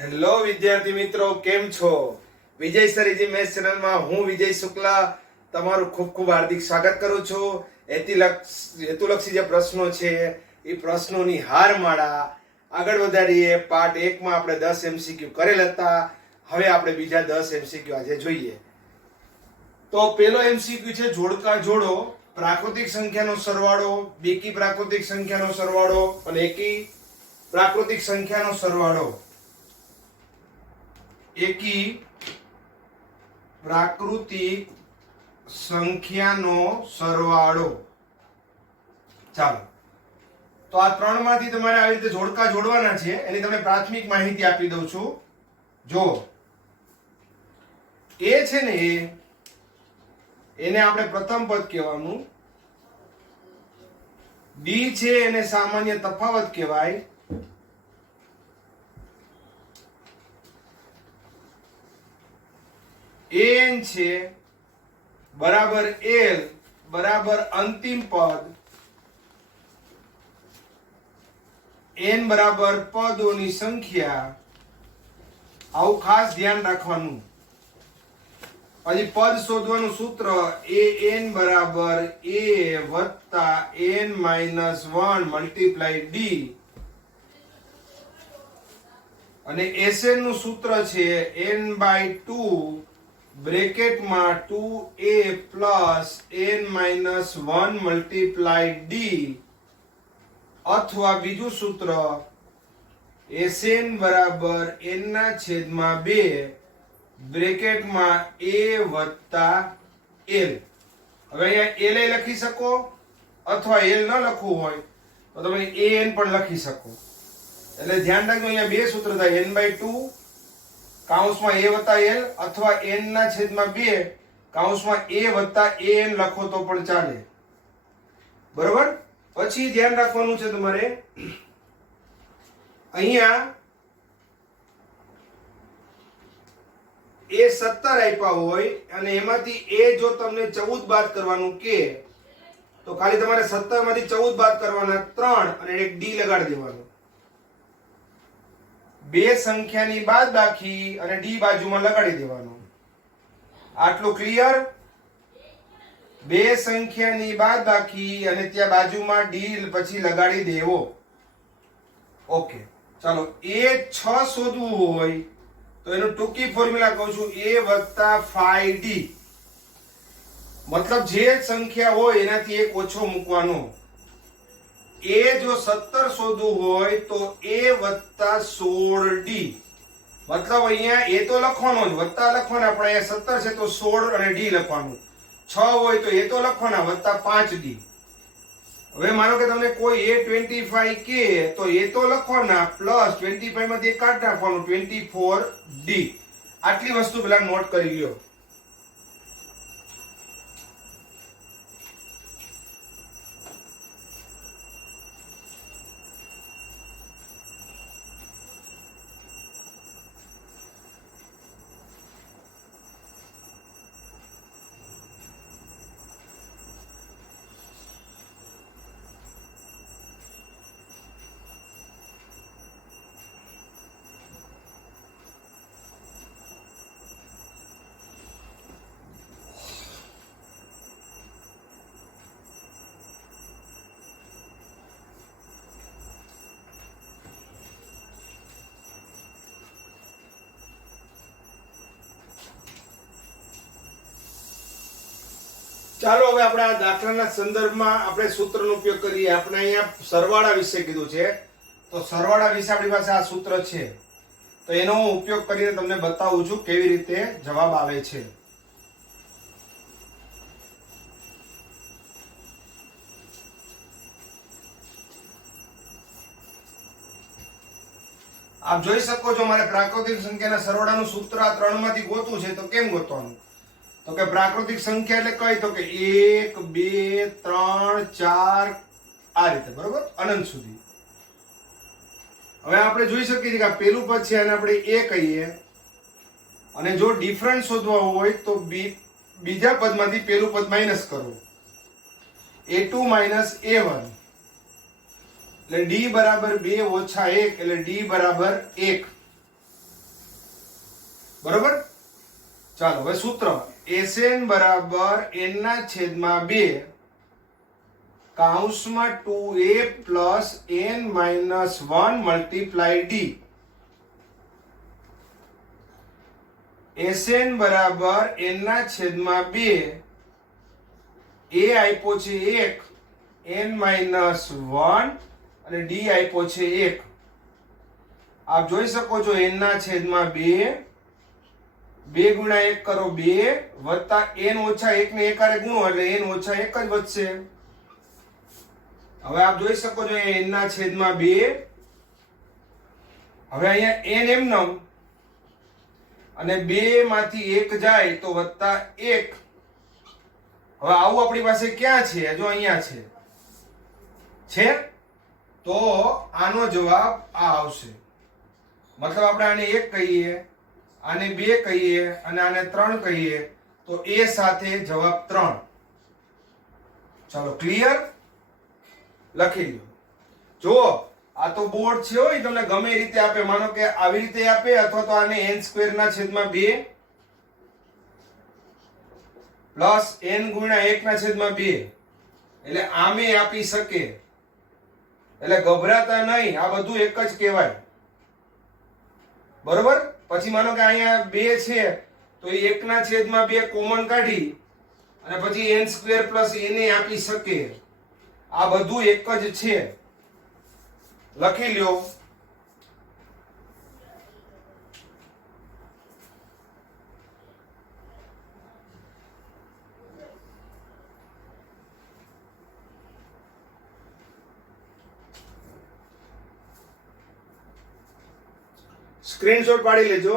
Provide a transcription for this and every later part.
Hello વિદ્યાર્થી મિત્રો, કેમ છો? વિજય સરીજી મેથ્સ ચેનલમાં હું વિજય શુક્લા તમારું ખૂબ ખૂબ હાર્દિક સ્વાગત કરું છું. હેતુલક્ષી જે પ્રશ્નો છે એ પ્રશ્નોની હારમાળા આગળ વધારીએ. પાર્ટ 1 માં આપણે 10 MCQ કરેલ હતા. હવે આપણે બીજા 10 MCQ આજે જોઈએ. તો પેલો MCQ છે જોડકા જોડો. પ્રાકૃતિક સંખ્યાનો સરવાળો, બેકી પ્રાકૃતિક સંખ્યાનો સરવાળો અને એકી પ્રાકૃતિક સંખ્યાનો સરવાળો. એકી પ્રાકૃતિક સંખ્યાનો સરવાળો. ચાલો, તો આ ત્રણ માંથી તમારે આવી રીતે જોડકા જોડવાના છે. એની તમને પ્રાથમિક માહિતી આપી દઉં છું. જો એ છે ને એને આપણે પ્રથમ પદ કહેવાનું. ડી છે એને સામાન્ય તફાવત કહેવાય. એન છે બરાબર એલ બરાબર અંતિમ પદ. એન બરાબર પદોની સંખ્યા. આવું ખાસ ધ્યાન રાખવાનું. પછી પદ શોધવાનું સૂત્ર એ એન બરાબર એ વત્તા એન માઇનસ 1 મલ્ટીપ્લાય ડી. અને એસએન નું સૂત્ર છે n બાય 2 બ્રેકેટમાં 2a plus n minus 1 multiply d. અથવા બીજું સૂત્ર Sn બરાબર n ના છેદમાં 2 બ્રેકેટમાં a વત્તા l. હવે અહીંયા l લખી શકો અથવા l ન લખવું હોય તો તમે an પણ લખી શકો. એટલે ધ્યાન રાખજો, અહીંયા બે સૂત્ર થાય n બાય 2 કૌંસમાં a વત્તા l અથવા n ના છેદમાં 2 કૌંસમાં a વત્તા an લખો તો પણ ચાલે. બરોબર? પછી ધ્યાન રાખવાનું છે તમારે, અહીંયા એ 17 આપ્યા હોય અને એમાંથી એ જો તમને 14 બાદ કરવાનું કે તો ખાલી તમારે 17 માંથી 14 બાદ કરવાના 3 અને એક ડી લગાડી દેવાનો. બે સંખ્યાની બાદબાકી અને ડી બાજુમાં લગાડી દેવાનો. આટલું ક્લિયર? બે સંખ્યાની બાદબાકી અને ત્યાં બાજુમાં ડી પછી લગાડી દેવો. ઓકે, ચાલો. એ 6 શોધવું હોય તો એનું ટૂંકી ફોર્મ્યુલા કહું છું, a વત્તા 5d. મતલબ જે સંખ્યા હોય એનાથી એક ઓછો મૂકવાનો. એ જો 17 શોધવું હોય તો a વત્તા 16d. મતલબ અહીંયા એ તો લખવાનો જ, વત્તા લખવાના. આપણે અહીંયા 17 છે તો 16 અને d લખવાનું. 6 હોય તો એ તો લખવાના વત્તા 5d. હવે માનો કે તમને કોઈ a25 કે તો એ તો લખવાના પ્લસ 25 માંથી કાઢી નાખવાનું 24d. આટલી વસ્તુ પેલા નોટ કરી લ્યો. ચાલો, હવે આપણે આ દાખલાના સંદર્ભમાં આપણે સૂત્રનો ઉપયોગ કરીએ. આપણે અહીંયા સરવાળા વિશે કીધું છે, તો સરવાળા વિશે આપણી પાસે આ સૂત્ર છે, તો એનો હું ઉપયોગ કરીને તમને બતાવું છું કેવી રીતે જવાબ આવે છે. આપ જોઈ શકો છો, મારે પ્રાકૃતિક સંખ્યાના સરવાળાનું સૂત્ર આ ત્રણ માંથી ગોતવું છે. તો કેમ ગોતવાનું? તો કે પ્રાકૃતિક સંખ્યા એટલે કઈ? તો કે 1 2 3 4 આ રીતે, બરોબર, અનંત સુધી. હવે આપણે જોઈ શકીએ છીએ કે આ પેલું પદ છે અને આપણે a કહીએ, અને જો ડિફરન્સ શોધવા હોય તો બીજા પદમાંથી પેલું પદ માઈનસ કરવું. a2 માઈનસ a1 એટલે d બરાબર 2 ઓછા 1 એટલે d બરાબર 1. બરોબર. ચાલો હવે સૂત્ર Sn બરાબર n ના છેદમાં 2 કૌંસમાં 2a plus n minus 1 multiply d. Sn બરાબર n ના છેદમાં 2 a આપ્યો છે 1 n માઇનસ 1 અને d આપ્યો છે 1. આપ જોઈ શકો છો n ના છેદમાં 2 2 ગુણ્યા 1 કરો 2 વત્તા n ઓછા 1 ને 1 હારે ગુણો એટલે n ઓછા 1 જ વધશે. હવે આપ જોઈ શકો છો n ના છેદમાં 2. હવે અહીંયા n એમનેમ અને 2 માંથી 1 જાય તો વત્તા 1. હવે આવું આપણી પાસે ક્યાં છે? જો અહીંયા છે તો આનો જવાબ આ આવશે. મતલબ આપણે આને 1 કહીએ, આને 2 કહીએ અને આને 3 કહીએ તો એ સાથે જવાબ 3. ચાલો ક્લિયર? લખી લો. જુઓ આ તો બોર્ડ છે હોય, તમને ગમે રીતે આપે, માનો કે આવી રીતે આપે અથવા તો આને n² ના છેદમાં 2 પ્લસ n ગુણ્યા 1 ના છેદમાં 2 એટલે આમે આપી શકે. એટલે ગભરાતા નહીં, આ બધું એક જ કહેવાય. બરોબર. પછી માનો કે અહીંયા 2 છે તો એ 1 ના છેદમાં 2 કોમન કાઢી અને પછી n² પ્લસ n આપી શકે. આ બધું એક જ છે. લખી લ્યો. સ્ક્રીનશોટ પાડી લેજો.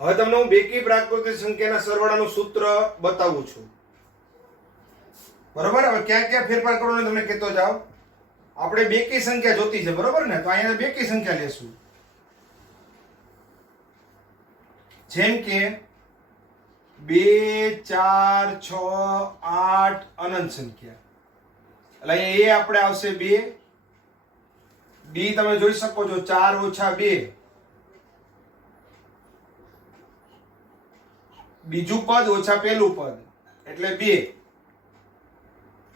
હવે તમને હું બેકી પ્રાકૃતિક સંખ્યાના સરવાળાનું સૂત્ર બતાવું છું. બરોબર. હવે ક્યાં ક્યાં ફેરફાર કરવાનો તમને કહેતો જાવ. આપણે બેકી સંખ્યા જોતી છે, બરોબર ને? તો અહીંયા બેકી સંખ્યા લેશું. જેમ કે 2 4 6 8 અનંત સંખ્યા. એટલે અહીંયા એ આપણે આવશે 2. ડી તમે જોઈ શકો છો 4 ઓછા 2. બીજું પદ ઓછા પેલું પદ એટલે 2.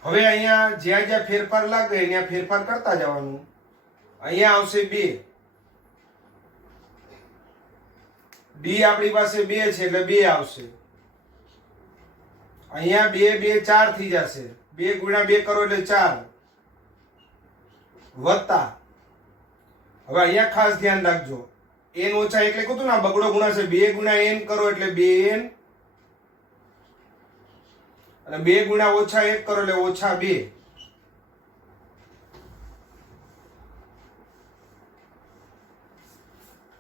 હવે અહીંયા જ્યાં જ્યાં ફેરફાર લાગે ત્યાં ફેરફાર કરતા જવાનું. અહીંયા આવશે 2. ડી આપણી પાસે 2 છે એટલે 2 આવશે. અહીંયા 2 2 4 થઈ જશે. 2 ગુણ્યા 2 કરો એટલે 4 વત્તા. હવે અહીંયા ખાસ ધ્યાન રાખજો, n ઓછા 1 લખ્યું હતું ને, બગડો ગુણાશે. 2 ગુણ્યા n કરો એટલે 2n અને 2 ગુણ્યા ઓછા 1 કરો એટલે ઓછા 2.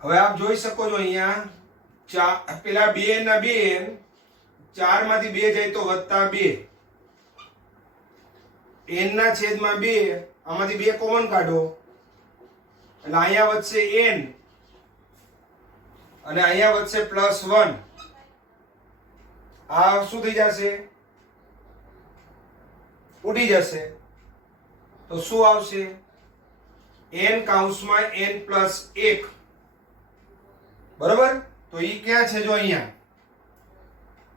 હવે આપ જોઈ શકો છો અહીંયા પેલા 2n ના 2n, 4 માંથી 2 જાય તો વત્તા 2. n ના છેદમાં 2, આમાંથી 2 કોમન કાઢો એટલે અહીંયા વધશે n અને અહીંયા વધશે +1. આ શું થઈ જશે? ઉડી જશે. તો શું આવશે? n કૌંસમાં n + 1. બરોબર. તો ઈ ક્યાં છે? જો અહીંયા.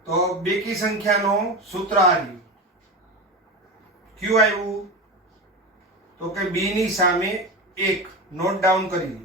તો બેકી સંખ્યાનો સૂત્ર આવ્યું. ક્યુ આવ્યું? તો કે b ની સામે 1. નોટ ડાઉન કરી લો.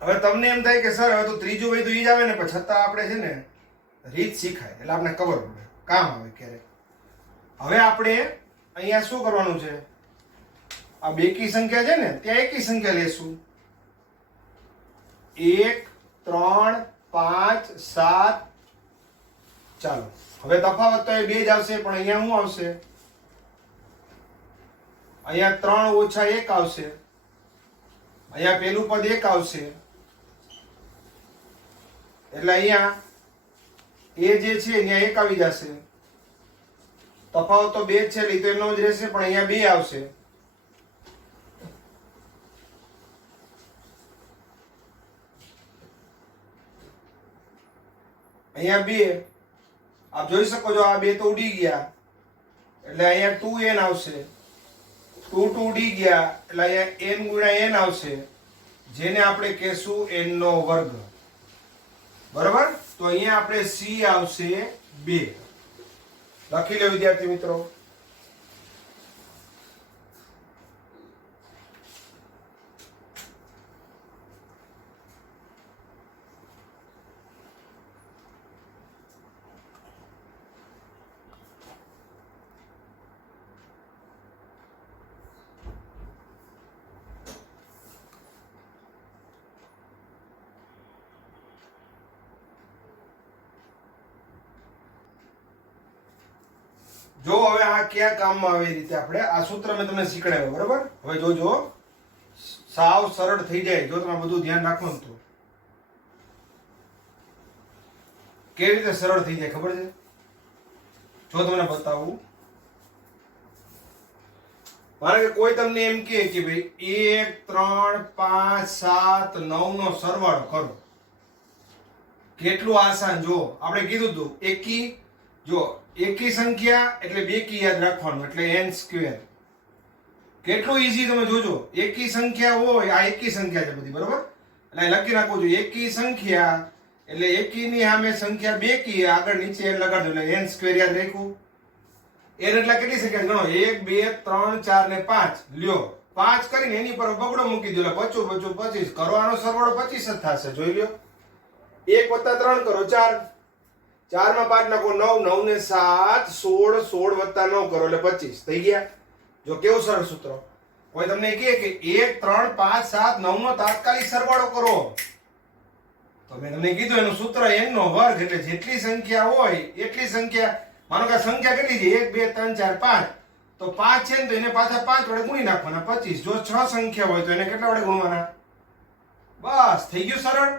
હવે તમને એમ થાય કે સર હવે તો ત્રીજું વૈધું ઈ જ આવે ને, પણ છતાં આપણે છે ને રીત શીખાય એટલે આપણે ખબર પડે, કામ આવે ક્યારેક. હવે આપણે અહીંયા શું કરવાનું છે? આ બેકી સંખ્યા છે ને ત્યાં એકી સંખ્યા લેશું. 1 3 5 7. ચાલો હવે તફાવત તો એ 2 જ આવશે, પણ અહીંયા શું આવશે? અહીંયા 3 ઓછા 1 આવશે, અહીંયા પેલું પદ 1 આવશે, એટલે અહીંયા એ જે છે અહીંયા 1 આવી જશે. તફાવત તો 2 છે એટલે તો એમનો જ રહેશે, પણ અહીંયા 2 આવશે. અહીંયા 2 આપ જોઈ શકો છો, આ 2 તો ઉડી ગયા એટલે અહીંયા 2n આવશે. 2 ઉડી ગયા એટલે અહીંયા n ગુણ્યા n આવશે, જેને આપણે કહેશું n નો વર્ગ. બરાબર? તો અહીંયા આપણે c આવશે 2. લખી લો વિદ્યાર્થી મિત્રો. જો હવે આ કયા કામમાં આવે, એ રીતે આપણે આ સૂત્ર મેં તમને શીખડાવ્યું. બરાબર? હવે જોજો, સાવ સરળ થઈ જાય જો તમે બધું ધ્યાન રાખો ને તો. કેવી રીતે સરળ થઈ જાય ખબર છે? જો તમને બતાવું. માનો કે કોઈ તમને એમ કહે કે ભાઈ 1 3 5 7 9 નો સરવાળો કરો. કેટલું આસાન. જો આપણે કીધું હતું એકી, જો એકી સંખ્યા એટલે બેકી યાદ રાખવાનું, એટલે n સ્ક્વેર. કેટલું ઈઝી તમે જોજો. એકી સંખ્યા હોય, આ એકી સંખ્યા છે બધી. બરોબર? એટલે લખી નાખો છો એકી સંખ્યા એટલે એકી ની સામે સંખ્યા બેકી, આગળ નીચે n લગાડજો એટલે n સ્ક્વેર યાદ રાખ્યું. n એટલે કેટલી સંખ્યા ગણો? 1 2 3 4 ને 5. લ્યો 5 કરીને એની પર બગડો મૂકી દો એટલે 25 25 કરવાનો સરવાળો 25 જ થશે. જોઈ લ્યો. 1 + 3 કરો 4, 4 માં 5 નાખો 9, 9 ને 7 16, 16 + 9 કરો એટલે 25 થઈ ગયા. જો કેવું સરળ સૂત્ર. કોઈ તમને કહે કે 1 3 5 7 9 નો તાત્કાલિક સરવાળો કરો, તો મેં તમને કીધું એનું સૂત્ર n નો વર્ગ, એટલે જેટલી સંખ્યા હોય એટલી સંખ્યા. માનો કે સંખ્યા કેટલી છે? 1 2 3 4 5. તો 5 છે ને તો એને પાછા 5 વડે ગુણી નાખવાના 25. જો 6 સંખ્યા હોય તો એને કેટલા વડે ગુણવાના? બસ થઈ ગયું સરળ.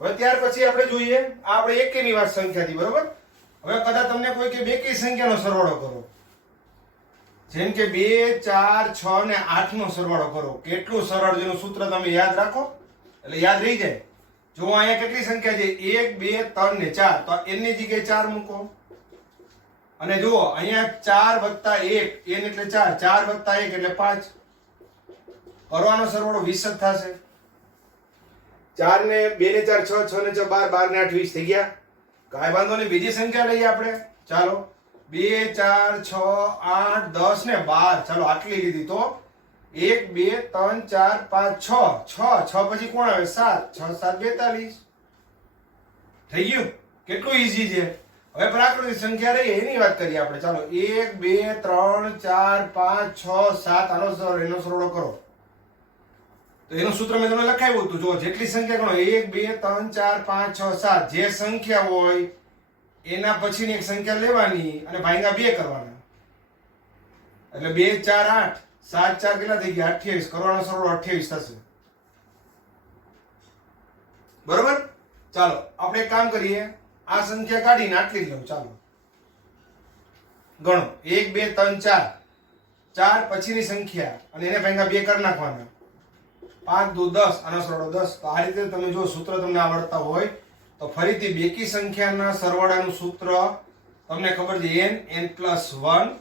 હવે ત્યાર પછી આપણે જોઈએ, આ આપણે એકેની વાત સંખ્યાથી. બરોબર? હવે કદાચ તમને કોઈ કે બેકી સંખ્યાનો સરવાળો કરો, જેમ કે 2 4 6 ને 8 નો સરવાળો કરો. કેટલું સરળ. જેનું સૂત્ર તમે યાદ રાખો એટલે યાદ રહી જાય. જો અહીંયા કેટલી સંખ્યા છે? 1 2 3 ને 4. તો n ની જગ્યાએ 4 મૂકો. અને જુઓ અહીંયા 4 + 1, n એટલે 4, 4 + 1 એટલે 5. કરવાનો સરવાળો 20 જ થશે. 4 ને 2 ને 4 6, 6 ને 6 12, 12 ને 8 20 થઈ ગયા. કાંઈ વાંધો નહીં, બીજી સંખ્યા લઈએ આપણે. ચાલો 2 4 6 8 10 ને 12. ચાલો આટલી લીધી. તો 1 2 3 4 5 6 6 પછી કોણ આવે? 7. 6 7 42 થઈ ગયું. કેટલું ઈઝી છે. હવે પ્રાકૃતિક સંખ્યા રહી એની વાત કરીએ આપણે. ચાલો 1 2 3 4 5 6 7 આનો સરવાળો, એનો સરવાળો કરો. તો એનું સૂત્ર મેં તમને લખાવ્યું હતું. જો જેટલી સંખ્યા ગણો 1 2 3 4 5 6 7, જે સંખ્યા હોય એના પછીની એક સંખ્યા લેવાની અને ભાગ્યા 2 કરવાના. એટલે 2 4 8, 7 4 કેટલા થઈ ગયા? 28. કરવાનો સરવાળો 28 થશે. બરોબર? ચાલો આપણે એક કામ કરીએ, આ સંખ્યા કાઢીને આટલી જ લઉં. ચાલો ગણો 1 2 3 4, 4 પછીની સંખ્યા અને એને ભાગ્યા 2 કરી નાખવાના. 5 2 10, આનો સરવાળો 10. તો આ રીતે તમે જો સૂત્ર તમને આવડતા હોય તો ફરીથી બેકી સંખ્યાના સરવાળાનું સૂત્ર તમને ખબર છે n + 1.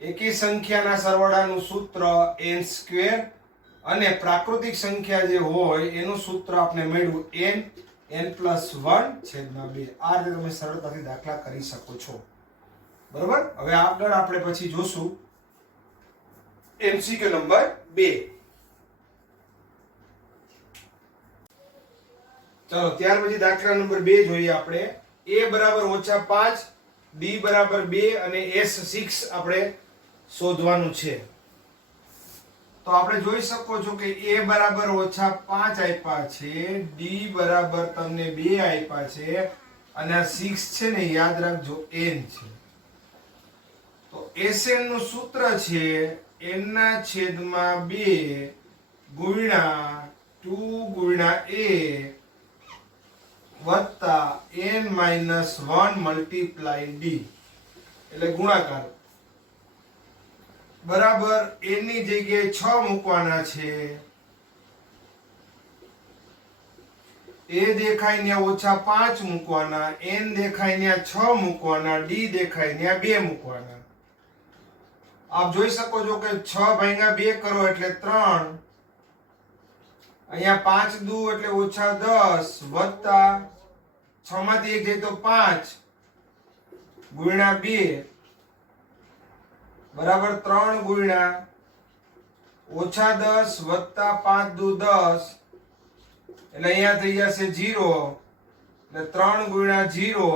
એકી સંખ્યાના સરવાળાનું સૂત્ર n સ્ક્વેર. અને પ્રાકૃતિક સંખ્યા જે હોય એનું સૂત્ર આપણે મળ્યું n + 1/2. આ રીતે તમે સરળતાથી દાખલા કરી શકો છો. બરોબર? હવે આગળ આપણે પછી જોશું MCQ નંબર 2. ચાલો ત્યાર પછી દાખલા નંબર 2 જોઈએ આપણે. a = -5, b = 2 અને s 6 આપણે શોધવાનું છે. તો આપણે જોઈ શકો છો કે a = -5 આપ્યા છે, d = તમને 2 આપ્યા છે અને આ 6 છે ને યાદ રાખજો n છે. તો Sn નું સૂત્ર છે n ના છેદમાં 2 ગુણ્યા 2 ગુણ્યા a વત્તા n માઇનસ 1 મલ્ટીપ્લાય d એટલે ગુણાકાર બરાબર n ની જગ્યાએ 6 મૂકવાના છે. a દેખાય ત્યાં -5 મૂકવાના, n દેખાય ત્યાં 6 મૂકવાના, d દેખાય ત્યાં 2 મૂકવાના. આપ જોઈ શકો છો કે 6 ભાગ્યા 2 કરો એટલે 3, અહીંયા 5 દુ એટલે -10 વત્તા 6 માંથી 1 જાય તો 5 ગુણ્યા 2 બરાબર 3 ગુણ્યા -10 વત્તા 5 દુ 10 એટલે અહીંયા થઈ જશે 0 એટલે 3 ગુણ્યા 0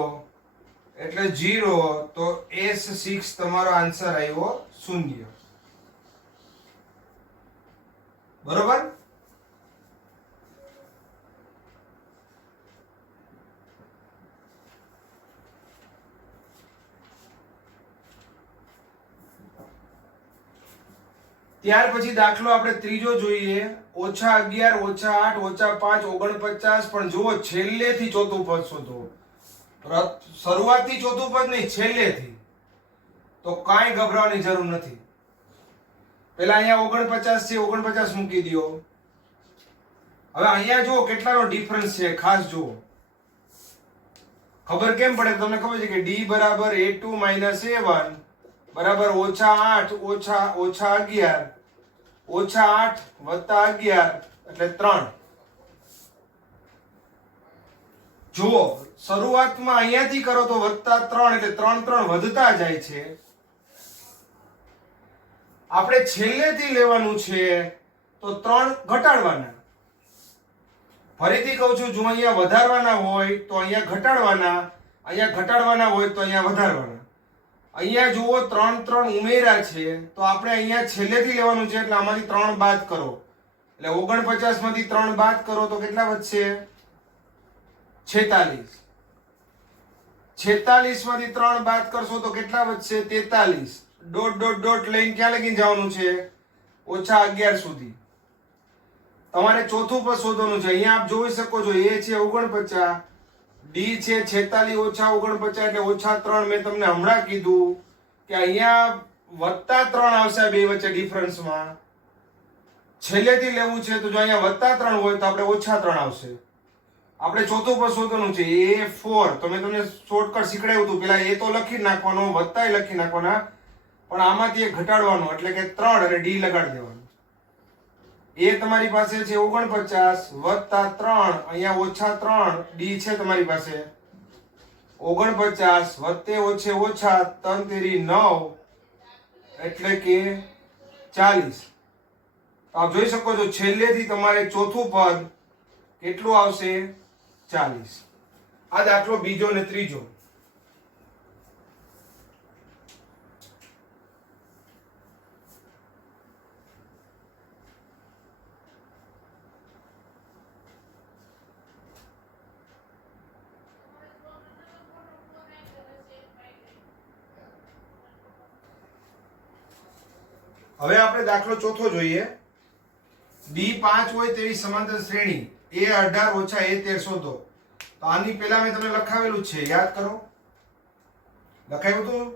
એટલે 0 તો S6 તમારો આન્સર આવ્યો 0. બરોબર. ત્યાર પછી દાખલો આપણે ત્રીજો જોઈએ. -11 -8 -5 49. પણ જુઓ છેલ્લેથી ચોથું પદ શોધો. શરૂઆતથી ચોથું પદ નહીં, છેલ્લેથી. તો કાંઈ ગભરાવાની જરૂર નથી. પેલા અહીંયા 49 છે, 49 મૂકી દો. હવે અહીંયા જુઓ કેટલાનો ડિફરન્સ છે, ખાસ જુઓ. ખબર કેમ પડે? તમને ખબર છે કે d બરાબર a2 - a1 બરાબર -8 -11 -8 વત્તા 11 એટલે 3. જુઓ શરૂઆતમાં અહીંયાથી કરો તો +3 એટલે 3 3 વધતા જાય છે. આપણે છેલ્લેથી લેવાનું છે તો 3 ઘટાડવાના. ફરીથી કહું છું, જો અહીંયા વધારવાના હોય તો અહીંયા ઘટાડવાના, અહીંયા ઘટાડવાના હોય તો અહીંયા વધારવાના. અહીંયા જુઓ 3 3 ઉમેર્યા છે તો આપણે અહીંયા છેલ્લેથી લેવાનું છે એટલે આમાંથી 3 બાદ કરો એટલે 49 માંથી 3 બાદ કરો તો કેટલા વધશે? 46. 46 માંથી 3 બાદ કરશો તો કેટલા વધશે? 43. ડોટ ડોટ ડોટ લઈને ક્યાં લગી જવાનું છે? -11 સુધી. તમારે ચોથું પદ શોધવાનું છે. અહીંયા આપ જોઈ શકો છો, a છે 49, d છે 46 - 49 એટલે -3. મેં તમને હમણાં કીધું કે અહીંયા +3 આવશે બે વચ્ચે ડિફરન્સમાં. છેલ્લેથી લેવું છે તો જો અહીંયા +3 હોય તો આપણે -3 આવશે. આપણે ચોથું પદ શોધવાનું છે a4. તો મેં તમને શોર્ટકટ શીખડાવ્યું હતું. પેલા a તો લખી નાખવાનો, વત્તા લખી નાખવાના, પણ આમાંથી એક ઘટાડવાનો એટલે કે 3 અને d લગાડી દેવાનું. એ તમારી પાસે છે 49 વત્તા 3, અહીંયા -3, d છે તમારી પાસે 49 વત્તે ઓછે ઓછા 3 તેરી 9 એટલે કે 40. આપ જોઈ શકો છો છેલ્લેથી તમારે ચોથું પદ કેટલું આવશે? 40. આ દાખલો બીજો અને ત્રીજો. હવે આપણે દાખલો ચોથો જોઈએ. B5 હોય તેવી સમાંતર શ્રેણી A18 - A13 શોધો. તો આની પહેલા મેં તમને લખાવેલું છે, યાદ કરો. લખાવ્યું હતું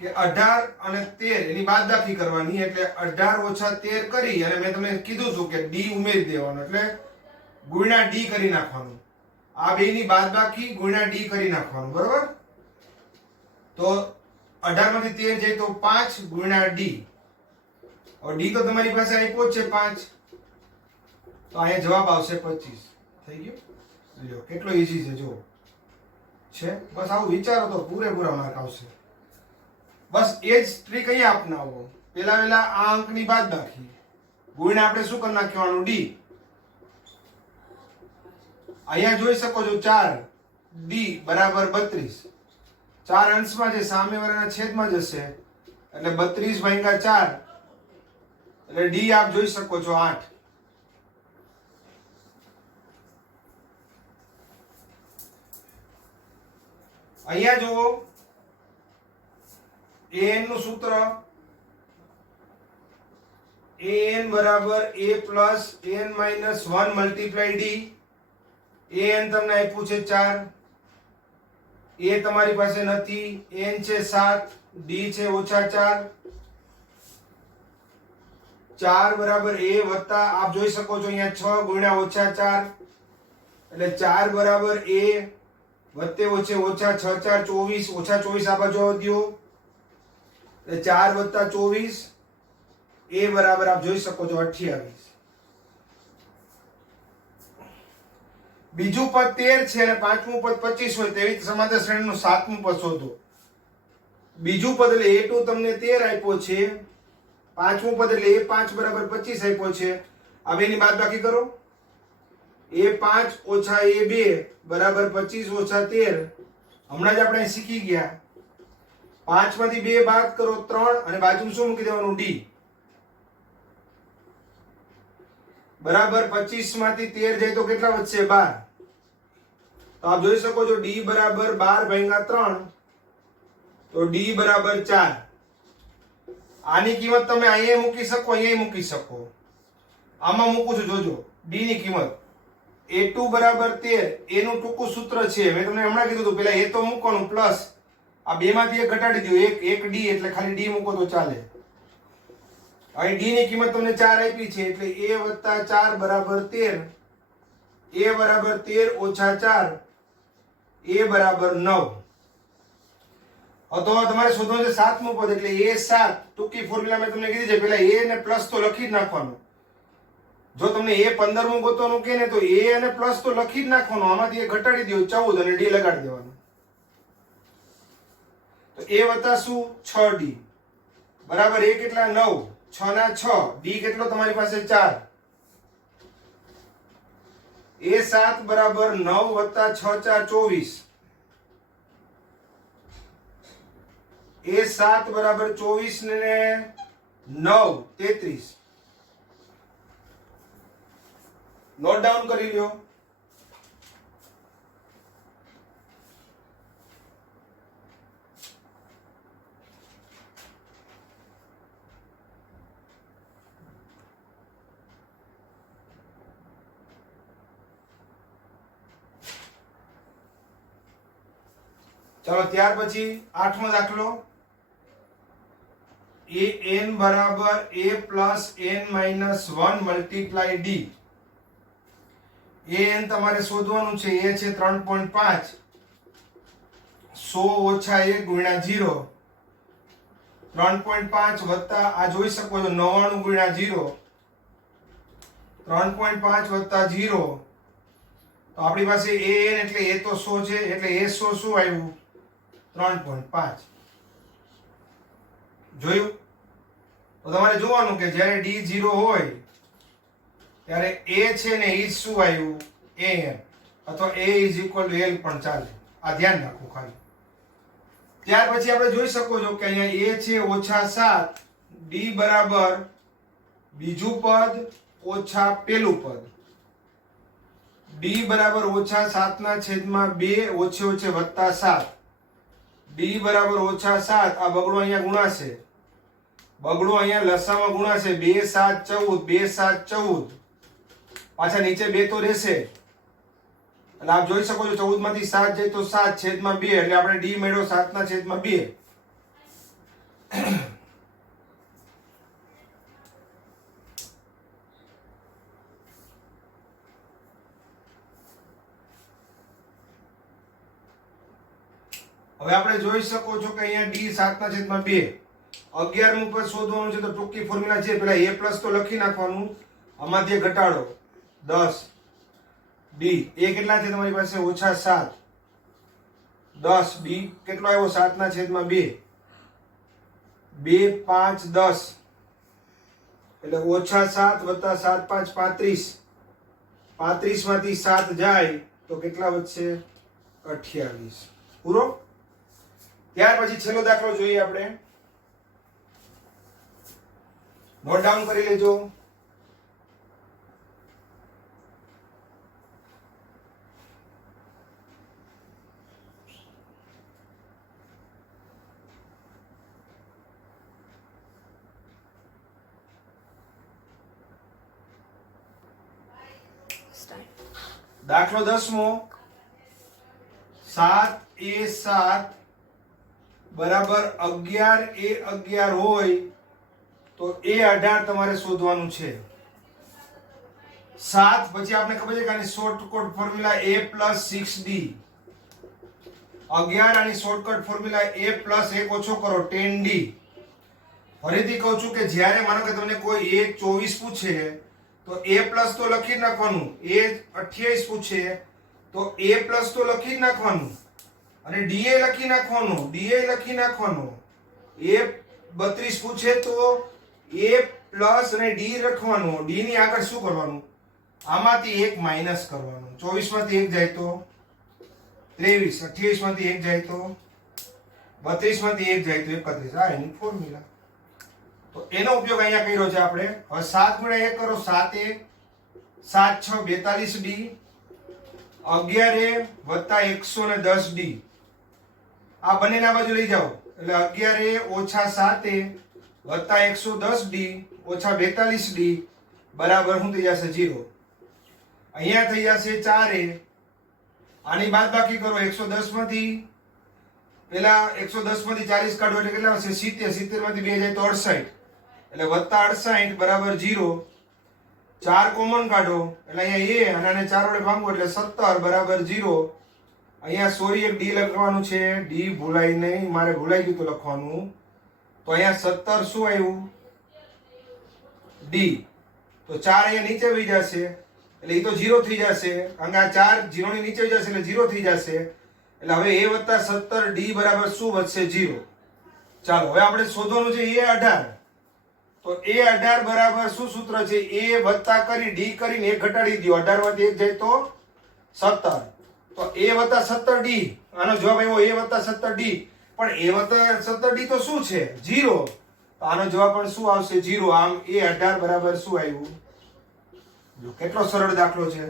કે 18 અને 13 એની બાદબાકી કરવાની એટલે 18 - 13 કરી અને મેં તમને કીધું હતું કે d ઉમેરી દેવાનો એટલે ગુણ્યા d કરી નાખવાનું. આ બેની બાદબાકી ગુણ્યા d કરી નાખવાનું. બરોબર. તો 18 માંથી 13 જાય તો 5 ગુણ્યા d. और d તો તમારી પાસે આપ્યો છે 5, તો અહીંયા જવાબ આવશે 25. થઈ ગયું? લ્યો કેટલો ઈઝી છે જો છે. બસ આવું વિચારો તો પૂરેપૂરા માર્ક આવશે. બસ એ જ ટ્રીક અહીંયા અપનાવો. પેલા આ અંકની બાદબાકી ગુણ્યા આપણે શું કરી નાખવાનું? d. અહીંયા જોઈ શકો છો 4 d બરાબર 32. 4 અંશમાં છે, સામેવાળાના છેદમાં જશે એટલે 32 ભાગ્યા 4 એટલે d આપ જોઈ શકો છો 8. અહીંયા જુઓ an નું સૂત્ર an બરાબર a plus n minus 1 multiply d an તમને આપ્યું છે 4 a તમારી પાસે નથી n છે 7 d છે -4 4 બરાબર a વત્તા આપ જોઈ શકો છો અહીંયા 6 ગુણ્યા -4 એટલે 4 બરાબર a વત્તે ઓછે ઓછા 6 4 24 ઓછા 24 આ બાજુ આવવા દ્યો એટલે 4 વત્તા 24 a બરાબર આપ જોઈ શકો છો 28 બીજું પદ 13 છે અને પાંચમું પદ 25 હોય તેવી સમાંતર શ્રેણીનું સાતમું પદ શોધો બીજું પદ એટલે a2 તમને 13 આપ્યો છે પાંચમું પદ એટલે a5 બરાબર 25 આપ્યો છે આ બેની બાદબાકી કરો a5 ઓછા a2 બરાબર 25 ઓછા 13 હમણાં જ આપણે શીખી ગયા 5 માંથી 2 બાદ કરો 3 અને બાજુમાં શું મૂકી દેવાનું d બરાબર 25 માંથી 13 જાય તો કેટલા વધશે 12 તો આપ જોઈ શકો છો d બરાબર 12 ભાગ્યા 3 તો d બરાબર 4 આની કિંમત તમે અહીંયા મૂકી શકો અહીંયા મૂકી શકો આમાં મૂકું છું જોજો d ની કિંમત a2 બરાબર 13 a નું ટૂંકું સૂત્ર છે મેં તમને હમણાં કીધું હતું પેલા a તો મૂકવાનું પ્લસ આ બે માંથી એક ઘટાડી દો એક d એટલે ખાલી d મૂકો તો ચાલે અહીં d ની કિંમત તમને 4 આપી છે એટલે a વત્તા 4 બરાબર 13 a બરાબર 13 ઓછા 4 a બરાબર 9 તો તમારે શોધવાનું છે સાતમું પદ એટલે a7 ટૂંકી ફોર્મ્યુલા મેં તમને કીધી છે પેલા a ને પ્લસ તો લખી જ નાખવાનું જો તમને a 15મું ગોતવાનું કહે ને તો a અને પ્લસ તો લખી જ નાખવાનું આમાંથી એ ઘટાડી દો 14 અને d લગાડી દેવાનું તો a વત્તા શું 6d બરાબર a કેટલા 9 6 ના 6 d કેટલો તમારી પાસે 4 a7 બરાબર 9 વત્તા 6 4 24 a7 બરાબર 24 ને 9 33 નોટ ડાઉન કરી લ્યો ચાલો ત્યાર પછી આઠમો દાખલો an બરાબર a plus n minus 1 multiply d an તમારે શોધવાનું છે એ છે 3.5 100 ઓછા 1 ગુણ્યા 0 3.5 વત્તા આ જોઈ શકો છો 99 ગુણ્યા 0 3.5 વત્તા 0 તો આપણી પાસે an એટલે a તો 100 છે એટલે a 100 શું આવ્યું 3.5 જોયું તો તમારે જોવાનું કે જ્યારે d 0 હોય ત્યારે a છે ને એ શું આવ્યું an અથવા a = l પણ ચાલે આ ધ્યાન રાખો ખાલી ત્યાર પછી આપણે જોઈ શકો છો કે અહીંયા a છે -7 d બરાબર બીજું પદ ઓછા પેલું પદ d બરાબર -7 ના છેદમાં 2 ઓછે ઓછે વત્તા 7 d બરાબર -7 આ બગડો અહીંયા ગુણાશે બગડો અહીંયા લસામાં ગુણાશે 2 7 14 2 7 14 પાછા નીચે 2 તો રહેશે એટલે આપ જોઈ શકો છો 14 માંથી 7 જાય તો 7 છેદમાં 2 એટલે આપણે d મેળવ્યો 7 ના છેદમાં 2 હવે આપણે જોઈ શકો છો કે અહીંયા d 7 ના છેદમાં 2 11મું પદ શોધવાનું છે તો ટૂંકી ફોર્મ્યુલા છે પેલા a પ્લસ તો લખી નાખવાનું આમાંથી ઘટાડો 10 d a કેટલા છે તમારી પાસે -7 10 d કેટલો આવ્યો 7 ના છેદમાં 2 2 5 10 એટલે -7 વત્તા 7 5 35 35 માંથી 7 જાય તો કેટલા વધશે 28 પૂરો ત્યાર પછી છેલ્લો દાખલો જોઈએ આપણે નોટ ડાઉન કરી લેજો દાખલો 10મો 7a7 બરાબર 11a11 હોય તો a18 તમારે શોધવાનું છે. 7 પછી આપણે ખબર છે કે આની શોર્ટકટ ફોર્મ્યુલા a + 6d. 11 આની શોર્ટકટ ફોર્મ્યુલા a + 1 ઓછો કરો 10d. ફરીથી કહું છું કે જ્યારે માનો કે તમને કોઈ a 24 પૂછે તો a પ્લસ તો લખી જ નાખવાનું, a 28 પૂછે તો a પ્લસ તો લખી જ નાખવાનું અને da લખી નાખવાનું, da લખી નાખવાનું. a 32 પૂછે તો a પ્લસ અને d લખવાનું. d ની આગળ શું કરવાનું? આમાંથી એક માઈનસ કરવાનું. 24 માંથી 1 જાય તો 23, 28 માંથી 1 જાય તો 32 માંથી 1 જાય તો 31. આ એની ફોર્મ્યુલા. તો એનો ઉપયોગ અહીંયા કર્યો છે આપણે. હવે 7 × 1 કરો 7a 7 6 42d 11a + 110d. આ બંનેના બાજુ લઈ જાઓ એટલે 11a - 7a + 110d - 42d બરાબર શું થઈ જશે? 0. અહીંયા થઈ જશે 4a. આની બાદબાકી કરો 110 માંથી પેલા 110 માંથી 40 કાઢો એટલે કેટલા આવશે? 70. 70 માંથી 2 જાય તો 68 એટલે +68 બરાબર 0. 4 કોમન કાઢો એટલે અહીંયા a અને આને 4 વડે ભાંગો એટલે 17 બરાબર 0. અહીંયા સોરી એક d લખવાનું છે, d ભૂલાય નહીં, મારે ભૂલાઈ ગયું તો લખવાનું. તો અહીંયા 17 શું આવ્યું? d. તો 4 અહીંયા નીચે વહી જશે એટલે એ તો 0 થઈ જશે. કારણ કે આ 4 0 ની નીચે વહી જશે એટલે 0 થઈ જશે. એટલે હવે a + 17d બરાબર શું વધશે? 0. ચાલો હવે આપણે શોધવાનું છે a18. તો a18 બરાબર શું સૂત્ર છે? a વત્તા કરી d કરીને 1 ઘટાડી દો. 18 માંથી 1 જાય તો 17. તો a + 17d. આનો જવાબ આવ્યો a + 17d. પણ a + 17d તો શું છે? 0. તો આનો જવાબ પણ શું આવશે? 0. આમ a18 બરાબર શું આવ્યું? જો કેટલો સરળ દાખલો છે.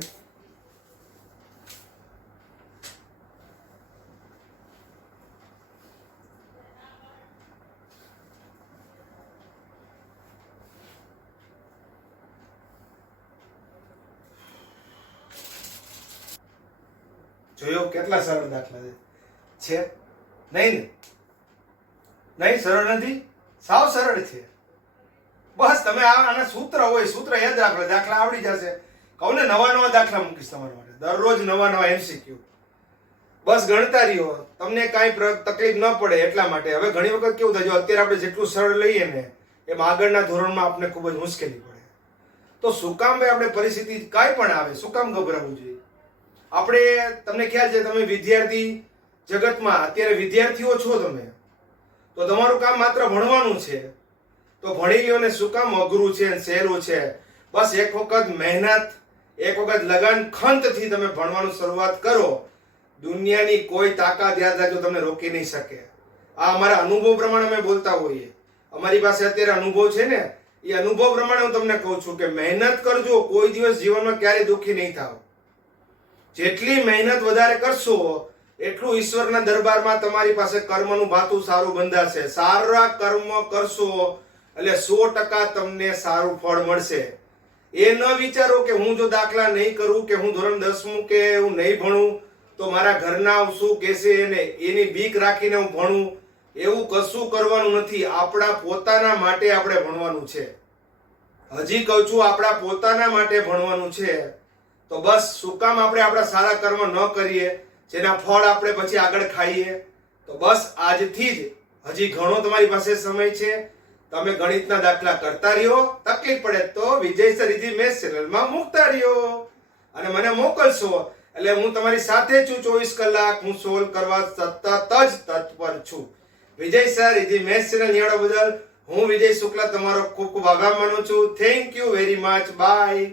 જોયો કેટલા સરળ દાખલા છે? નહીં ને? નહીં સરળ નથી? સાવ સરળ છે. બસ તમે આના સૂત્ર હોય, સૂત્ર યાદ રાખો, દાખલા આવડી જશે. કહું ને નવા નવા દાખલા મૂકીશ તમારા માટે, દરરોજ નવા નવા MCQ. બસ ગણતા રહ્યો, તમને કાંઈ તકલીફ ન પડે એટલા માટે. હવે ઘણી વખત કેવું થાય, જો અત્યારે આપણે જેટલું સરળ લઈએ ને એમ આગળના ધોરણમાં આપણે ખૂબ જ મુશ્કેલી પડે. તો શું કામ ભાઈ આપણે પરિસ્થિતિ કાંઈ પણ આવે શું કામ ગભરાવું જોઈએ? આપણે તમને ખ્યાલ છે, તમે વિદ્યાર્થી જગતમાં અત્યારે વિદ્યાર્થીઓ છો તમે, તો તમારું કામ માત્ર ભણવાનું છે. તો ભણી લ્યો ને શું કામ અઘરું છે અને સહેલું છે? બસ એક વખત મહેનત, એક વખત લગન ખંતથી તમે ભણવાનું શરૂઆત કરો. દુનિયાની કોઈ તાકાત યાદ રાખજો તમને રોકી નહીં શકે. આ અમારા અનુભવ પ્રમાણે અમે બોલતા હોઈએ. અમારી પાસે અત્યારે અનુભવ છે ને, એ અનુભવ પ્રમાણે હું તમને કહું છું કે મહેનત કરજો, કોઈ દિવસ જીવનમાં ક્યારેય દુઃખી નહીં થાવ. જેટલી મહેનત વધારે કરશો એટલું ઈશ્વરના દરબારમાં તમારી પાસે કર્મનું ભાતું સારું બંધાશે. સારા કર્મ કરશો એટલે 100% તમને સારું ફળ મળશે. એ ન વિચારો કે હું જો દાખલા નહીં કરું, કે હું ધોરણ 10મું કે હું નહીં ભણું તો મારા ઘરના શું કહેશે, એને એની બીક રાખીને હું ભણું. એવું કશું કરવાનું નથી. આપણા પોતાના માટે આપણે ભણવાનું છે. હજી કહું છું, આપણા પોતાના માટે ભણવાનું છે. તો બસ શું કામ આપણે આપણા સારા કર્મ ન કરીએ, જેના ફળ આપણે પછી આગળ ખાઈએ? તો બસ આજથી જ, હજી ઘણો તમારી પાસે સમય છે. તમે ગણિતના દાખલા કરતા રહ્યો, તકલીફ પડે તો વિજય સર ઇઝી મેથ્સ ચેનલમાં મૂકતા રહ્યો અને મને મોકલશો એટલે હું તમારી સાથે છું 24 કલાક. હું સોલ્વ કરવા સતત જ તત્પર છું. વિજય સર ઇઝી મેથ્સ ચેનલ નિહાળવા બદલ હું વિજય શુક્લા તમારો ખૂબ ખૂબ આભાર માનું છું. Thank you very much. By.